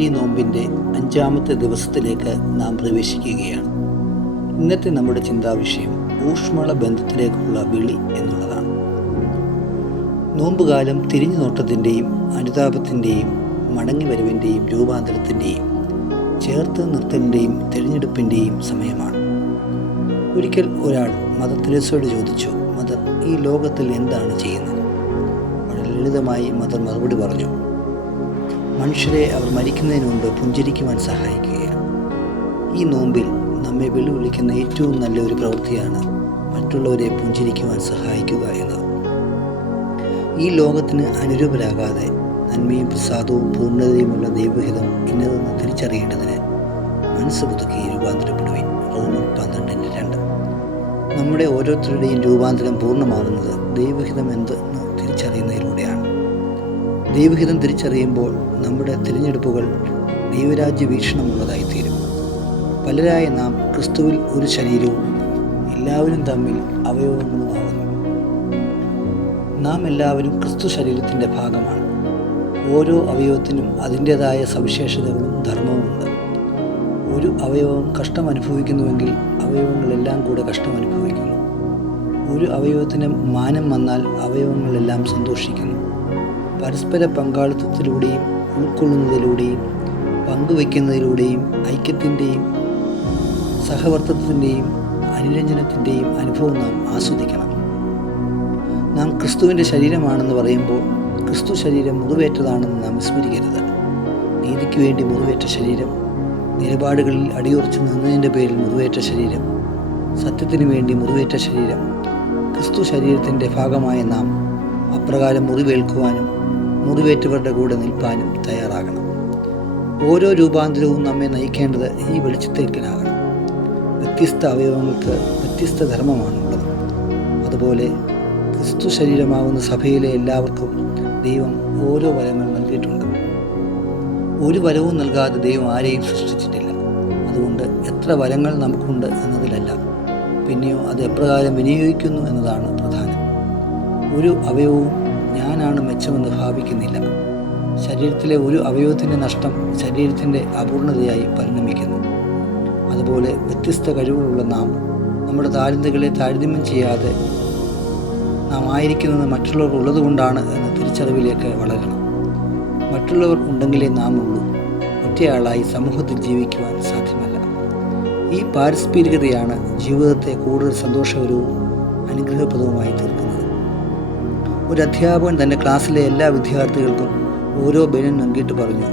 ഈ നോമ്പിൻ്റെ 5-ാമത്തെ ദിവസത്തിലേക്ക് നാം പ്രവേശിക്കുകയാണ്. ഇന്നത്തെ നമ്മുടെ ചിന്താവിഷയം ഊഷ്മള ബന്ധത്തിലേക്കുള്ള വിളി എന്നുള്ളതാണ്. നോമ്പുകാലം തിരിഞ്ഞു നോട്ടത്തിൻ്റെയും അനുതാപത്തിൻ്റെയും മടങ്ങിവരവിൻ്റെയും രൂപാന്തരത്തിൻ്റെയും ചേർത്ത് നിർത്തലിൻ്റെയും തിരഞ്ഞെടുപ്പിൻ്റെയും സമയമാണ്. ഒരിക്കൽ ഒരാൾ മദർ തെരേസയോട് ചോദിച്ചു, മദർ, ഈ ലോകത്തിൽ എന്താണ് ചെയ്യുന്നത്? വളരെ ലളിതമായി മദർ മറുപടി പറഞ്ഞു, മനുഷ്യരെ അവർ മരിക്കുന്നതിന് മുമ്പ് പുഞ്ചിരിക്കുവാൻ സഹായിക്കുകയാണ്. ഈ നോമ്പിൽ നമ്മെ വെല്ലുവിളിക്കുന്ന ഏറ്റവും നല്ലൊരു പ്രവൃത്തിയാണ് മറ്റുള്ളവരെ പുഞ്ചിരിക്കുവാൻ സഹായിക്കുക എന്നത്. ഈ ലോകത്തിന് അനുരൂപരാകാതെ നന്മയും പ്രസാദവും പൂർണ്ണതയുമുള്ള ദൈവഹിതം ഇന്നതെന്ന് തിരിച്ചറിയേണ്ടതിന് മനസ്സ് പുതുക്കി രൂപാന്തരപ്പെടുവിൻ. റോമർ 12:2. നമ്മുടെ ഓരോരുത്തരുടെയും രൂപാന്തരം പൂർണ്ണമാകുന്നത് ദൈവഹിതം എന്തെന്ന് തിരിച്ചറിയുന്നതിലൂടെയാണ്. ദൈവഹിതം തിരിച്ചറിയുമ്പോൾ നമ്മുടെ തിരഞ്ഞെടുപ്പുകൾ ദൈവരാജ്യ വീക്ഷണമുള്ളതായിത്തീരും. പലരായ നാം ക്രിസ്തുവിൽ ഒരു ശരീരവും എല്ലാവരും തമ്മിൽ അവയവങ്ങളുമാകുന്നു. നാം എല്ലാവരും ക്രിസ്തു ശരീരത്തിൻ്റെ ഭാഗമാണ്. ഓരോ അവയവത്തിനും അതിൻ്റേതായ സവിശേഷതകളും ധർമ്മവുമുണ്ട്. ഒരു അവയവം കഷ്ടം അനുഭവിക്കുന്നുവെങ്കിൽ അവയവങ്ങളെല്ലാം കൂടെ കഷ്ടം അനുഭവിക്കുന്നു. ഒരു അവയവത്തിന് മാനം വന്നാൽ അവയവങ്ങളെല്ലാം സന്തോഷിക്കുന്നു. പരസ്പര പങ്കാളിത്തത്തിലൂടെയും ഉൾക്കൊള്ളുന്നതിലൂടെയും പങ്കുവയ്ക്കുന്നതിലൂടെയും ഐക്യത്തിൻ്റെയും സഹവർത്തത്തിൻ്റെയും അനുരഞ്ജനത്തിൻ്റെയും അനുഭവം നാം ആസ്വദിക്കണം. നാം ക്രിസ്തുവിൻ്റെ ശരീരമാണെന്ന് പറയുമ്പോൾ ക്രിസ്തു ശരീരം മുറിവേറ്റതാണെന്ന് നാം വിസ്മരിക്കരുത്. നീതിക്ക് വേണ്ടി മുറിവേറ്റ ശരീരം, നിലപാടുകളിൽ അടിയുറച്ചു നിന്നതിൻ്റെ പേരിൽ മുറിവേറ്റ ശരീരം, സത്യത്തിനു വേണ്ടി മുറിവേറ്റ ശരീരം. ക്രിസ്തു ശരീരത്തിൻ്റെ ഭാഗമായ നാം അപ്രകാരം മുറിവേൽക്കുവാനും മുറിവേറ്റവരുടെ കൂടെ നിൽപ്പാനും തയ്യാറാകണം. ഓരോ രൂപാന്തരവും നമ്മെ നയിക്കേണ്ടത് ഈ വെളിച്ചത്തേക്കിനാകണം. വ്യത്യസ്ത അവയവങ്ങൾക്ക് വ്യത്യസ്ത ധർമ്മമാണുള്ളത്. അതുപോലെ ക്രിസ്തു ശരീരമാകുന്ന സഭയിലെ എല്ലാവർക്കും ദൈവം ഓരോ വരങ്ങൾ നൽകിയിട്ടുണ്ട്. ഒരു വരവും നൽകാതെ ദൈവം ആരെയും സൃഷ്ടിച്ചിട്ടില്ല. അതുകൊണ്ട് എത്ര വരങ്ങൾ നമുക്കുണ്ട് എന്നതിലല്ല, പിന്നെയോ അത് എപ്രകാരം വിനിയോഗിക്കുന്നു എന്നതാണ് പ്രധാനം. ഒരു അവയവവും ഞാനാണ് മെച്ചമെന്ന് ഭാവിക്കുന്നില്ല. ശരീരത്തിലെ ഒരു അവയവത്തിൻ്റെ നഷ്ടം ശരീരത്തിൻ്റെ അപൂർണതയായി പരിണമിക്കുന്നു. അതുപോലെ വ്യത്യസ്ത കഴിവുകളുള്ള നാം നമ്മുടെ താലന്തുകളെ താരതമ്യം ചെയ്യാതെ നാം ആയിരിക്കുന്നത് മറ്റുള്ളവർ ഉള്ളതുകൊണ്ടാണ് എന്ന തിരിച്ചറിവിലേക്ക് വളരണം. മറ്റുള്ളവർ ഉണ്ടെങ്കിലേ നാം ഉള്ളൂ. ഒറ്റയാളായി സമൂഹത്തിൽ ജീവിക്കുവാൻ സാധ്യമല്ല. ഈ പാരസ്പരികതയാണ് ജീവിതത്തെ കൂടുതൽ സന്തോഷകരവും അനുഗ്രഹപ്രദവുമായി തീർക്കുന്നത്. ഒരു അധ്യാപകൻ തൻ്റെ ക്ലാസ്സിലെ എല്ലാ വിദ്യാർത്ഥികൾക്കും ഓരോ ബലൂൺ നൽകിയിട്ട് പറഞ്ഞു,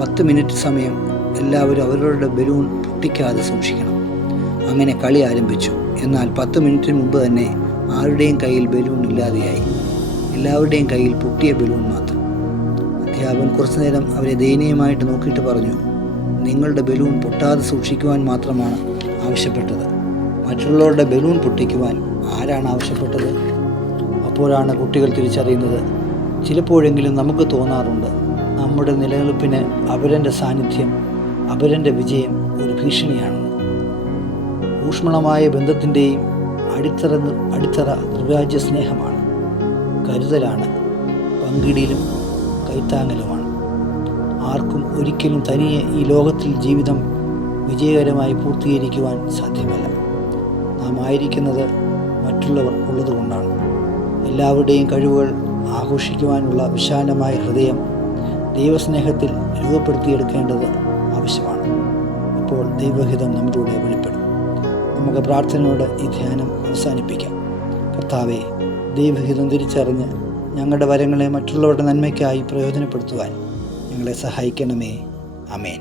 10 മിനിറ്റ് സമയം എല്ലാവരും അവരവരുടെ ബലൂൺ പൊട്ടിക്കാതെ സൂക്ഷിക്കണം. അങ്ങനെ കളി ആരംഭിച്ചു. എന്നാൽ 10 മിനിറ്റിന് മുമ്പ് തന്നെ ആരുടെയും കയ്യിൽ ബലൂൺ ഇല്ലാതെയായി. എല്ലാവരുടെയും കയ്യിൽ പൊട്ടിയ ബലൂൺ മാത്രം. അധ്യാപകൻ കുറച്ചു നേരം അവരെ ദയനീയമായിട്ട് നോക്കിയിട്ട് പറഞ്ഞു, നിങ്ങളുടെ ബലൂൺ പൊട്ടാതെ സൂക്ഷിക്കുവാൻ മാത്രമാണ് ആവശ്യപ്പെട്ടത്. മറ്റുള്ളവരുടെ ബലൂൺ പൊട്ടിക്കുവാൻ ആരാണ് ആവശ്യപ്പെട്ടത്? അപ്പോഴാണ് കുട്ടികൾ തിരിച്ചറിയുന്നത്, ചിലപ്പോഴെങ്കിലും നമുക്ക് തോന്നാറുണ്ട് നമ്മുടെ നിലനിൽപ്പിന് അപരൻ്റെ സാന്നിധ്യം, അപരൻ്റെ വിജയം ഒരു ഭീഷണിയാണെന്ന്. ഊഷ്മളമായ ബന്ധത്തിൻ്റെയും അടിത്തറ നിർവ്യാജ്യ സ്നേഹമാണ്, കരുതലാണ്, പങ്കിടിലും കൈത്താങ്ങലുമാണ്. ആർക്കും ഒരിക്കലും തനിയെ ഈ ലോകത്തിൽ ജീവിതം വിജയകരമായി പൂർത്തീകരിക്കുവാൻ സാധ്യമല്ല. നാം ആയിരിക്കുന്നത് മറ്റുള്ളവർ ഉള്ളതുകൊണ്ടാണ്. എല്ലാവരുടെയും കഴിവുകൾ ആഘോഷിക്കുവാനുള്ള വിശാലമായ ഹൃദയം ദൈവസ്നേഹത്തിൽ രൂപപ്പെടുത്തിയെടുക്കേണ്ടത് ആവശ്യമാണ്. അപ്പോൾ ദൈവഹിതം നമ്മിലൂടെ വെളിപ്പെടും. നമുക്ക് പ്രാർത്ഥനയോട് ഈ ധ്യാനം അവസാനിപ്പിക്കാം. കർത്താവേ, ദൈവഹിതം തിരിച്ചറിഞ്ഞ് ഞങ്ങളുടെ വരങ്ങളെ മറ്റുള്ളവരുടെ നന്മയ്ക്കായി പ്രയോജനപ്പെടുത്തുവാൻ ഞങ്ങളെ സഹായിക്കണമേ. ആമേൻ.